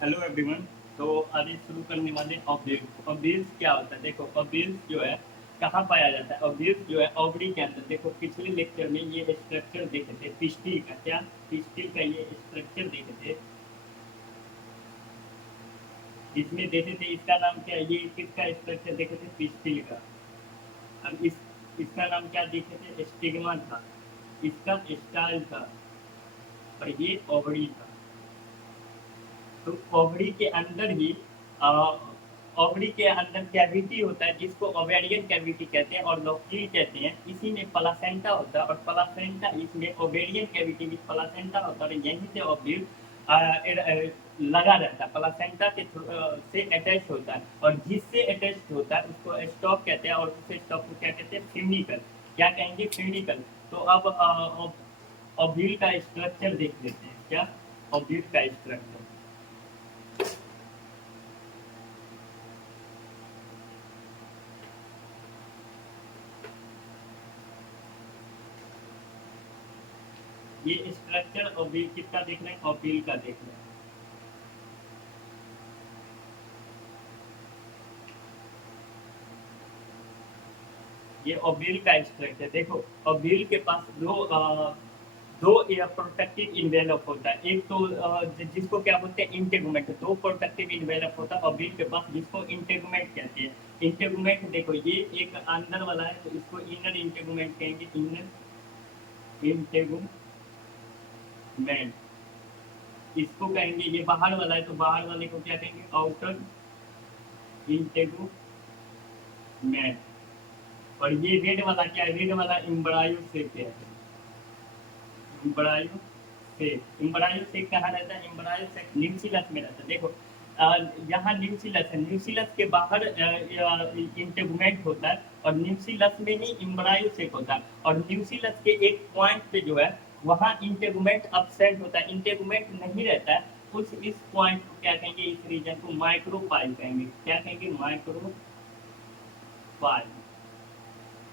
Hello everyone. तो अभी शुरू करने वाले ऑब्जेक्ट ऑब्जेक्ट्स क्या होता है। देखो ऑब्जेक्ट्स जो है कहाँ पाया जाता है। ऑब्जेक्ट्स जो है ओवरी के अंदर। देखो पिछले लेक्चर में ये स्ट्रक्चर देखे थे पिस्टिल का। क्या पिस्टिल का ये स्ट्रक्चर देखे थे, इसमें देखे थे इसका नाम क्या है। ये किसका स्ट्रक्चर देखे थे, पिस्टिल का। अब इसका नाम क्या देखे थे, स्टिग्मा था। इसका स्टाइल था और ये ओवरी था। तो ओवरी के अंदर ही ओवरी के अंदर कैविटी होता है जिसको ओवेरियन कैविटी कहते हैं और लोक्यूल कहते हैं। इसी में प्लासेंटा होता है और प्लासेंटा इसमें ओवेरियन कैविटी में प्लासेंटा होता है और यहीं से ओव्यूल लगा रहता है। प्लासेंटा के से अटैच होता है और जिससे अटैच होता है उसको स्टॉक कहते हैं और उस स्टॉक को क्या कहते हैं, फ्यूनिकल। क्या कहेंगे, फ्यूनिकल। तो अब ओव्यूल का स्ट्रक्चर देख लेते हैं। क्या ओव्यूल का स्ट्रक्चर। ये स्ट्रक्चर ओव्यूल किसका देख रहे हैं, ओव्यूल का देख रहे हैं। ये ओव्यूल का स्ट्रक्चर देखो। ओव्यूल के पास दो प्रोटेक्टिव इन्वेलप होता है। एक तो जिसको क्या बोलते हैं, इंटेगुमेंट। दो प्रोटेक्टिव इन्वेलप होता है ओव्यूल के पास जिसको इंटेगुमेंट कहते हैं। इंटेगुमेंट देखो ये एक अंदर वाला है तो इसको इनर इंटेगुमेंट कहेंगे। इनर इंटेगुमेंट इसको कहेंगे। ये बाहर वाला है तो बाहर वाले को क्या कहेंगे, आउटर इंटेगुमेंट। और ये रेड वाला क्या है, रेड वाला इम्ब्रायो शेप है। इम्ब्रायो शेप, इम्ब्रायो शेप कहाँ रहता है, इम्ब्रायो शेप न्यूक्लियस में रहता है। देखो यहाँ न्यूक्लियस है, न्यूक्लियस के बाहर इंटेगुमेंट होता है और न्यूक्लियस में ही इम्ब्रायो शेप होता है। और न्यूक्लियस के एक पॉइंट पे जो है वहाँ इंटेगुमेंट absent होता है, इंटेगुमेंट नहीं रहता है। उस इस पॉइंट को क्या कहेंगे, इस रीजन को माइक्रोपाइल कहेंगे। क्या कहेंगे, माइक्रोपाइल।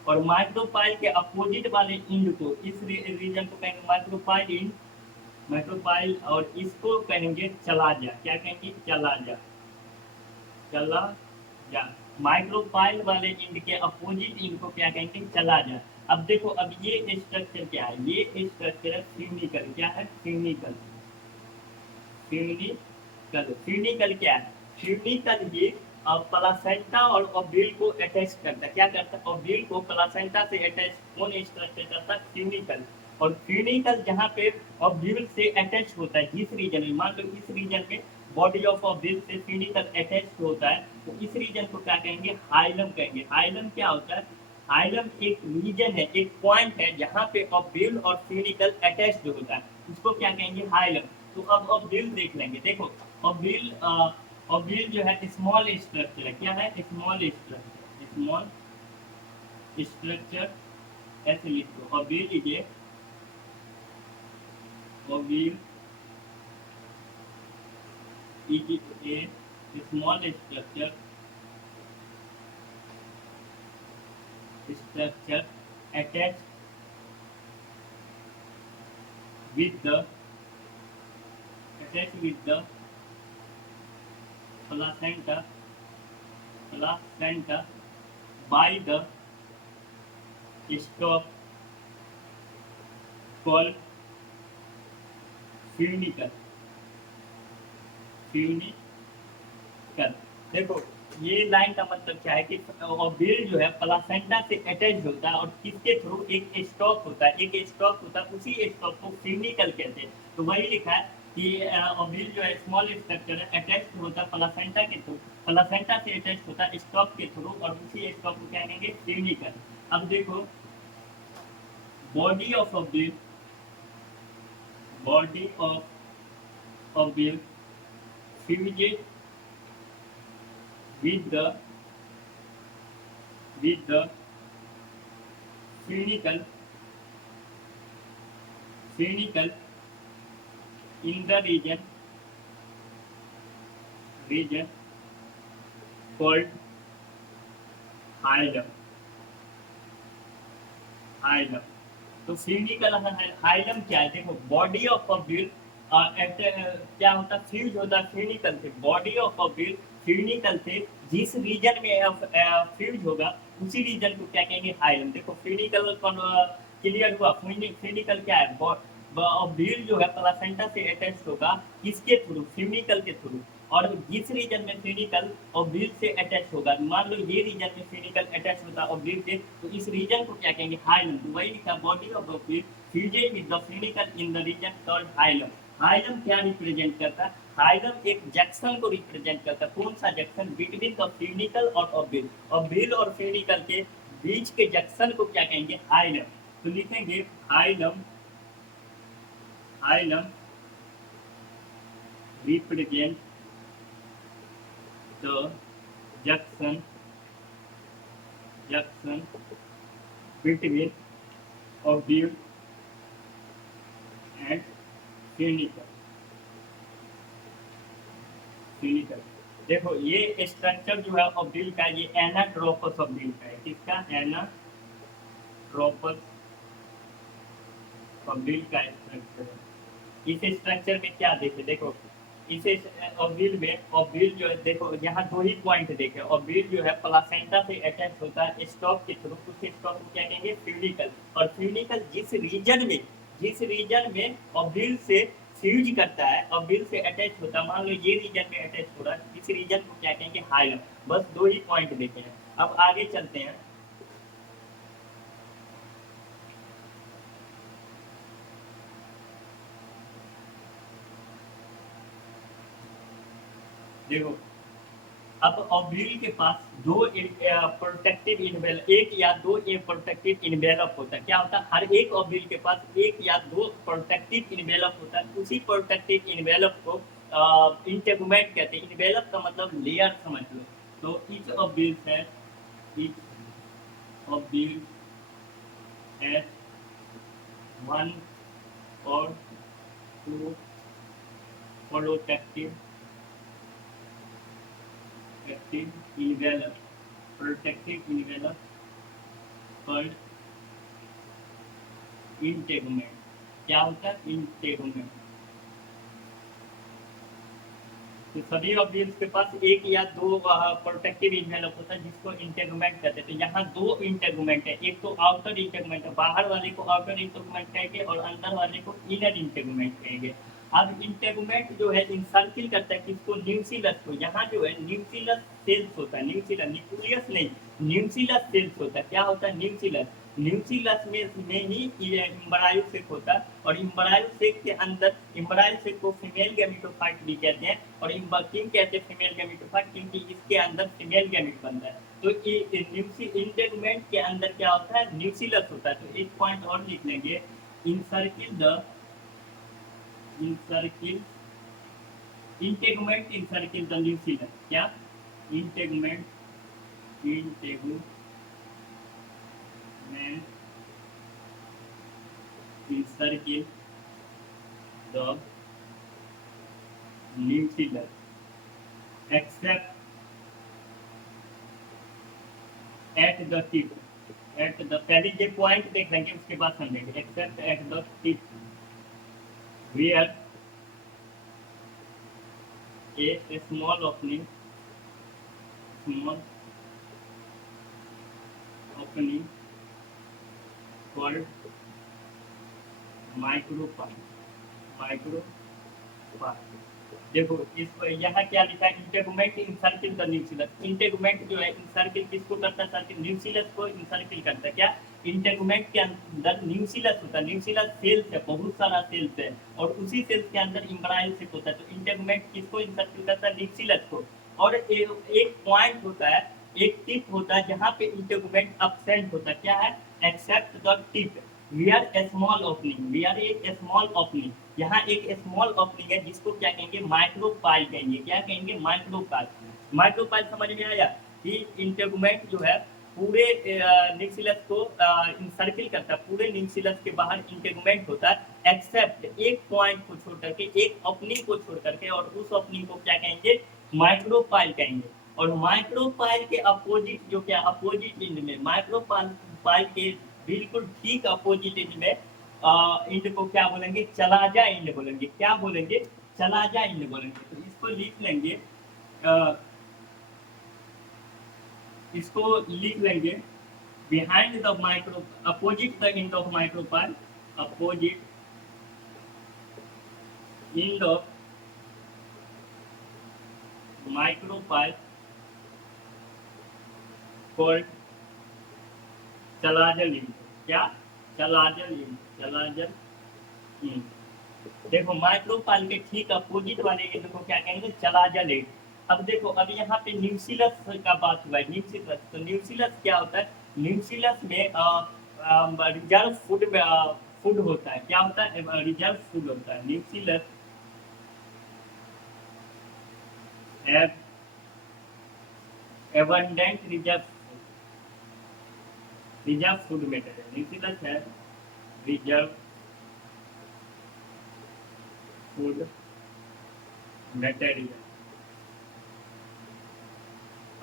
और माइक्रोपाइल के अपोजिट वाले इंड को, इस रीजन को कहेंगे माइक्रोपाइल इंड, माइक्रोपाइल। और इसको कहेंगे चला जा। क्या कहेंगे, चला जा, चला जा। माइक्रोपाइल वाले इंड के अपोजिट इंड को क्या कहेंगे, चला जा। अब देखो अब ये स्ट्रक्चर क्या है, ये स्ट्रक्चर है फ्यूनिकल। क्या है, फ्यूनिकल। फ्यूनिकल, फ्यूनिकल क्या है, फ्यूनिकल ये प्लासेंटा और ओव्यूल को अटैच करता है। क्या करता है, ओव्यूल को प्लासेंटा से अटैच कौन स्ट्रक्चर करता है, फ्यूनिकल। और फ्यूनिकल जहाँ पे ओव्यूल से अटैच होता है, जिस रीजन में, मान लो इस रीजन में बॉडी ऑफ ओव्यूल से फ्यूनिकल अटैच होता है तो इस रीजन को क्या कहेंगे, हाइलम कहेंगे। हाइलम क्या होता है, हाइलम एक रीजन है, एक पॉइंट है जहाँ पे ओव्यूल और फ्यूनिकल अटैच्ड होता है, उसको क्या कहेंगे, हाइलम। तो अब ओव्यूल देख लेंगे। देखो ओव्यूल ओव्यूल जो है स्मॉल स्ट्रक्चर है। क्या है, स्मॉल स्ट्रक्चर, स्मॉल स्ट्रक्चर। ऐसे लिख दो ओव्यूल, लीजिए ovule is a small structure, structure attach with the attached with the placenta, placenta by the stalk called funicle, funicle। देखो ये लाइन का मतलब क्या है कि ओव्यूल जो है प्लासेंटा से अटैच होता है और किसके थ्रू, एक स्टॉक होता है, एक स्टॉक होता है, उसी स्टॉक को फ्यूनिकल कहते हैं। तो वही लिखा है कि ओव्यूल जो है स्मॉल स्ट्रक्चर है, अटैच होता है प्लासेंटा के थ्रू, प्लासेंटा से अटैच होता है स्टॉक के थ्रू और उसी स्टॉक को क्या कहेंगे, फ्यूनिकल। अब देखो body of ovule, body of ovule fuses with the funicle, funicle in the region called hilum, hilum। तो फ्यूनिकल हाइलम क्या है, देखो बॉडी ऑफ ओव्यूल क्या होता है, फ्यूज होता है फ्यूनिकल से, body of a wheel funicle से जिस रीजन में फ्यूज होगा उसी रीजन को क्या कहेंगे, हाइलम। देखो फ्यूनिकल क्लियर हुआ, फ्यूनिकल क्या है, व्हील जो है प्लासेंटा से अटैच होगा, किसके थ्रू, फ्यूनिकल के थ्रू। और जिस रीजन में फ्यूनिकल और व्हील से अटैच होगा, मान लो ये रीजन में फ्यूनिकल अटैच होता है और व्हील से, तो इस रीजन को क्या कहेंगे, हाइलम। तो वही लिखा, body of the wheel fused with the funicle in the region called hilum. Hilum क्या रिप्रेजेंट करता है, हाइलम एक जंक्शन को रिप्रेजेंट करता है। कौन सा जंक्शन, बिटवीन द फ्यूनिकल और व्हील, और व्हील और फ्यूनिकल के बीच के जंक्शन को क्या कहेंगे, हाइलम। तो लिखेंगे hilum, hilum represent the junction between obtuse and clinical। देखो ये स्ट्रक्चर जो है ऑब्डिल का, ये एनाट्रोपस ऑब्डिल का है। किसका, एनाट्रोपस ऑब्डिल का स्ट्रक्चर है। इस स्ट्रक्चर में क्या देखे, देखो इसे ऑब्डिल में, ऑब्डिल जो है देखो यहाँ दो ही पॉइंट देखे, ऑब्डिल जो है प्लासेंटा से अटैच होता है स्टॉक के थ्रू, उस स्टॉक को क्या कहेंगे, फ्यूनिकल। और फ्यूनिकल जिस रीजन में ऑब्डिल से फ्यूज करता है, ऑब्डिल से अटैच होता है, मान लो ये रीजन में अटैच हो रहा है, इस रीजन को क्या कहेंगे, हाइलम। बस दो ही पॉइंट देखे हैं। अब आगे चलते हैं। देखो अब ऑब्लिल के पास दो प्रोटेक्टिव इन्वेलप, एक या दो प्रोटेक्टिव इन्वेलप होता है। क्या होता है, हर एक ऑब्लिल के पास एक या दो प्रोटेक्टिव इन्वेलप होता है। उसी प्रोटेक्टिव इन्वेलप को इंटेगुमेंट कहते हैं। इन्वेलप का मतलब लेयर समझ लो। तो ईच ऑब्लिल है, ईच ऑब्लिल है वन और two protective protective envelope called integument। क्या होता है, इंटेगुमेंट। तो सभी ऑब्जेक्ट्स के पास एक या दो प्रोटेक्टिव इन्वेलप होता है जिसको इंटेगुमेंट कहते हैं। तो यहाँ दो इंटेगुमेंट है, एक तो आउटर इंटेगुमेंट है, बाहर वाले को आउटर इंटेगुमेंट कहेंगे और अंदर वाले को इनर इंटेगुमेंट कहेंगे। अब इंटेगुमेंट जो है इंसर्किल करता है किसको, न्यूक्लियस को। यहाँ जो है न्यूक्लियस सेल्स होता है, न्यूक्लियस, न्यूक्लियस नहीं, न्यूक्लियस सेल्स होता है। क्या होता है, न्यूक्लियस। न्यूक्लियस में ही इम्ब्रायोसेक होता है, और इम्ब्रायोसेक के अंदर, इम्ब्रायोसेक को फीमेल गैमेटोफाइट भी कहते हैं। और क्यों कहते हैं फीमेल गैमेटोफाइट, क्योंकि इसके अंदर फीमेल गैमेट बनता है। तो इंटेगुमेंट के अंदर क्या होता है, न्यूक्लियस होता है। तो एक पॉइंट और लिख लेंगे, इंसर्किल द इंटेगुमेंट इंसर्किल द न्यूक्लियस। क्या, integument encircle the nucleus except at the tip, at the, पहले ये पॉइंट देख लेंगे उसके बाद समझेंगे। Accept at the tip where a small opening called माइक्रोपार्ट। देखो इस यहाँ क्या लिखा है, इंटेगुमेंट इंसर्किल द न्यूक्लियस। इंटेगुमेंट जो है इंसर्किल किसको करता है, सर्किल न्यूक्लियस को इंसर्किल करता है। क्या, इंटेगुमेंट के अंदर न्यूक्लियस होता है, न्यूक्लियस सेल्स है, बहुत सारा सेल्स है, और उसी सेल्स के अंदर इम्ब्रायोसेक होता है। तो इंटेगुमेंट किसको इंसर्किल करता है, न्यूक्लियस को। और एक पॉइंट होता है, एक टिप होता है जहाँ पे इंटेगुमेंट एब्सेंट होता है। क्या है, except the tip where a small opening, where a small opening. यहाँ एक स्मॉल ओपनिंग है जिसको क्या कहेंगे, माइक्रोपाइल कहेंगे। क्या कहेंगे, माइक्रोपाइल। माइक्रोपाइल समझ में आया कि इंटेगुमेंट जो है पूरे न्यूक्लियस को इंसर्किल करता है, पूरे न्यूक्लियस के बाहर इंटेगुमेंट होता है, एक्सेप्ट एक पॉइंट को छोड़ करके, एक ओपनिंग को छोड़ करके, और उस ओपनिंग को क्या कहेंगे, माइक्रोपाइल कहेंगे। और माइक्रोपाइल के अपोजिट जो क्या, अपोजिट एंड में, माइक्रोपाइल के बिल्कुल ठीक अपोजिट एंड में इंड को क्या बोलेंगे, चला जा इंड बोलेंगे। क्या बोलेंगे, चला जा इंड बोलेंगे। तो इसको लिख लेंगे, अ, इसको लिख लेंगे, behind the micro, opposite the end of micropyle, opposite end of micropyle called chalazal end. क्या, चलाजल इंड, चलाजल इंड। देखो माइक्रोपाइल के ठीक अपोजिट वाले इंड को क्या कहेंगे, चलाजल इंड। अब देखो, अब यहाँ पे न्यूसिलस का बात हुआ है, न्यूसिलस। तो न्यूसिलस क्या होता है, न्यूसिलस में रिजर्व फूड, फूड होता है। क्या होता है, रिजर्व फूड होता है। न्यूसिलस have abundant reserve food material. न्यूसिलस है रिजर्व फूड मटेरियल।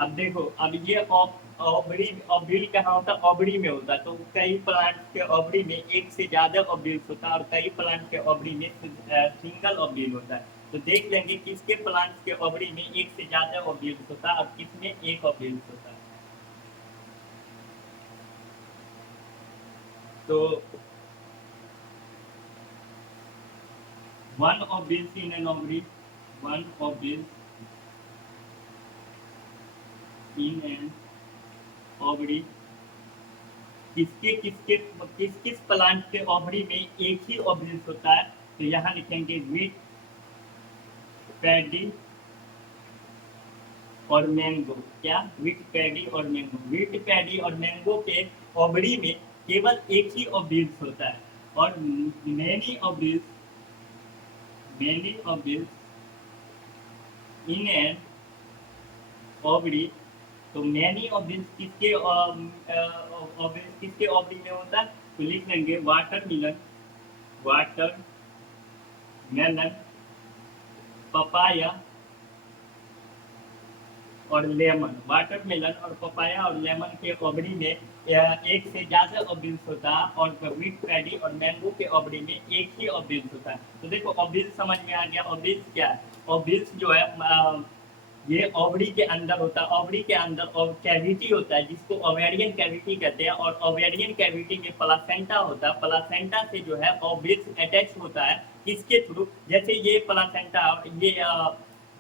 अब देखो, अब ये ओवरी, ओव्यूल कहाँ होता है, ओवरी में होता है। तो कई प्लांट के ओवरी में एक से ज्यादा ओव्यूल्स होता है, और कई प्लांट के ओवरी में सिंगल ओव्यूल होता है। तो देख लेंगे किसके प्लांट के ओवरी में एक से ज्यादा ओव्यूल्स होता है और किसमें एक ओव्यूल्स होता है। तो one ovules in an ovary, one ovules in an ovary, किसके किसके किस किस प्लांट के ओवरी में एक ही ओव्यूल्स होता है। तो यहाँ लिखेंगे व्हीट, पैडी और मैंगो। क्या, व्हीट, पैडी और मैंगो। व्हीट, पैडी और मैंगो के ओवरी में केवल एक ही ओव्यूल्स होता है, और many ovules, many ovules in an ovary. तो मैनी ओव्यूल्स किसके ओव्यूल्स किसके ओवरी में होता है। तो लिख लेंगे वाटर मिलन, वाटर मेलन, पपाया और लेमन। वाटरमेलन और पपाया और लेमन के ओवरी में एक से ज्यादा ओव्यूल्स होता है, और व्हीट, पैडी और मैंगो के ओवरी में एक ही ओव्यूल्स होता है। तो देखो ओव्यूल्स समझ में आ गया। ओव्यूल्स क्या है, ओव्यूल्स जो है ये ओवरी के अंदर होता है। ओवरी के अंदर कैविटी होता है जिसको ओवेरियन कैविटी कहते हैं, और ओवेरियन कैविटी में प्लासेंटा होता है। प्लासेंटा से जो है ओव्यूल्स अटैच होता है, किसके थ्रू, जैसे ये प्लासेंटा और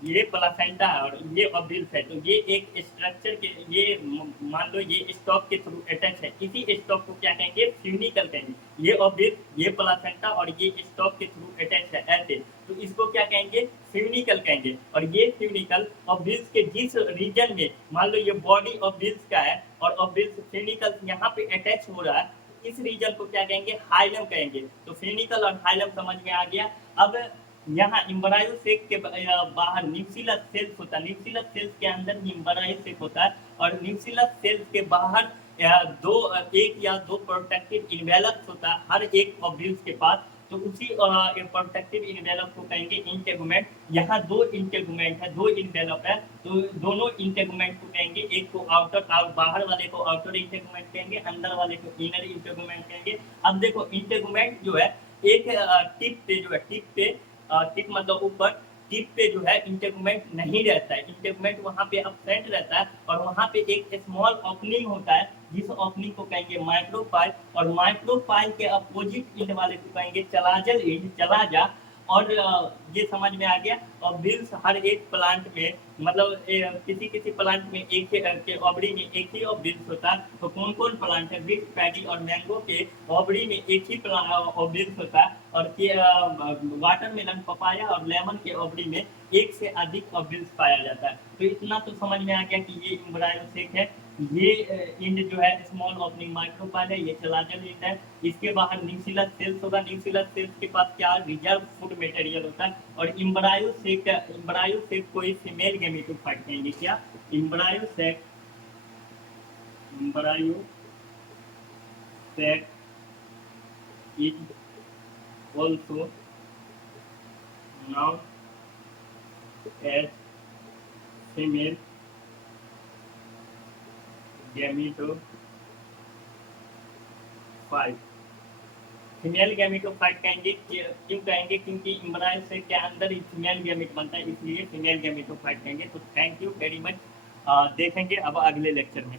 ये प्लासेंटा है और ये ओव्यूल्स है। तो ये एक स्ट्रक्चर के, ये मान लो ये स्टॉक के थ्रू अटैच है, इसी स्टॉक को क्या कहेंगे, फ्यूनिकल कहेंगे। ये ओव्यूल्स, ये प्लासेंटा और ये स्टॉक के थ्रू अटैच है ऐसे, तो इसको क्या कहेंगे, फ्यूनिकल कहेंगे। और ये फ्यूनिकल ओव्यूल्स के जिस रीजन में, मान लो ये बॉडी ओव्यूल्स का है और ओव्यूल्स फ्यूनिकल यहाँ पे अटैच हो रहा है, इस रीजन को क्या कहेंगे, हाइलम कहेंगे। तो फ्यूनिकल और हाइलम समझ में आ गया। अब यहाँ इम्ब्रायो सेक के बाहर न्यूक्लियस सेल्स होता है। न्यूक्लियस सेल्स के अंदर ही इम्ब्रायो सेक होता है, और न्यूक्लियस सेल्स के बाहर एक या दो प्रोटेक्टिव इन्वेलप्स होता है हर एक ओव्यूल्स के पास। तो उसी प्रोटेक्टिव इन्वेलप को कहेंगे इंटेगुमेंट। यहाँ दो इंटेगुमेंट है, दो इन्वेलप है, तो दोनों इंटेगुमेंट को कहेंगे, एक को आउटर, बाहर वाले को आउटर इंटेगुमेंट कहेंगे, अंदर वाले को इनर इंटेगुमेंट कहेंगे। अब देखो इंटेगुमेंट जो है, एक टिप पे जो है, टिप पे, टिप मतलब ऊपर, टिप पे जो है इंटेगुमेंट नहीं रहता है। इंटेगुमेंट वहाँ पे अपसेंट रहता है, और वहाँ पे एक स्मॉल ओपनिंग होता है, जिस ओपनिंग को कहेंगे माइक्रोपाइल। और माइक्रोपाइल के अपोजिट इंड वाले को कहेंगे चलाजल इंड, चला जा। और ये समझ में आ गया। और बिल्स हर एक प्लांट में, मतलब किसी किसी प्लांट में एक के ओवरी में एक ही ऑब्बिल्स होता है। तो कौन कौन प्लांट है, व्हीट, पैडी और मैंगो के ओवरी में एक ही ऑब्बिल्स होता है, और वाटरमेलन, पपाया और लेमन के ओवरी में एक से अधिक ऑब्बिल्स पाया जाता है। तो इतना तो समझ में आ गया कि ये एम्ब्रायोसेक है। ये इंड जो है स्मॉल ओपनिंग माइक्रोपाइल है, ये चलाजल इंड है। इसके बाहर न्यूक्लियस सेल्स होगा, न्यूक्लियस सेल्स के पास क्या, रिजर्व फूड मटेरियल होता है। और एम्ब्रायोसेक को ही फीमेल गैमेटोफाइट कहेंगे। क्या, embryo sac, embryo sac is also known as female gametophyte। Female gametophyte कहेंगे, क्यों कहेंगे, क्योंकि इम्ब्रायल सेल के अंदर ही फीमेल गैमेट बनता है, इसलिए फीमेल गैमेटोफाइट कहेंगे। तो थैंक यू वेरी मच, देखेंगे अब अगले लेक्चर में।